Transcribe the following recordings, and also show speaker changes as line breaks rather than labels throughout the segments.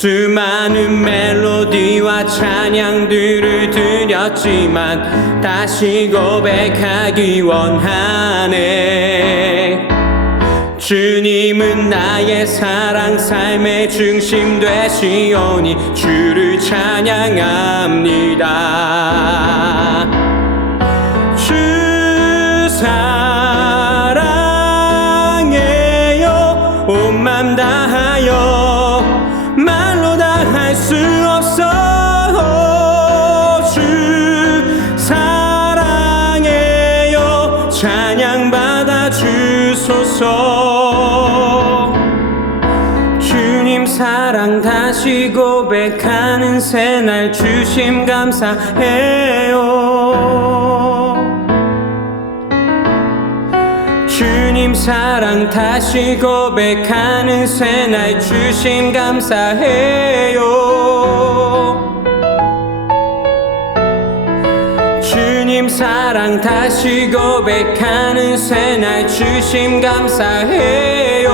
수많은 멜로디와 찬양들을 드렸지만 다시 고백하기 원하네. 주님은 나의 사랑 삶의 중심 되시오니 주를 찬양합니다. 주 사랑해요. 온맘 다 찬양 받아 주소서. 주님 사랑 다시 고백하는 새날 주심 감사해요. 주님 사랑 다시 고백하는 새날 주심 감사해요 주님 사랑 다시 고백하는 새날 주심 감사해요.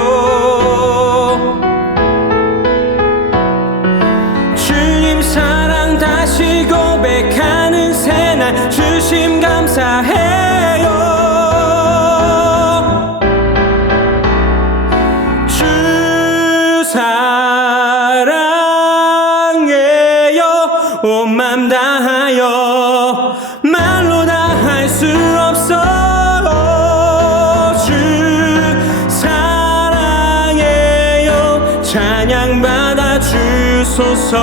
주님 사랑 다시 고백하는 새날 주심 감사해요. 주 사랑해요. 온맘 다하여 말로 다 할 수 없어. 주 사랑해요. 찬양 받아 주소서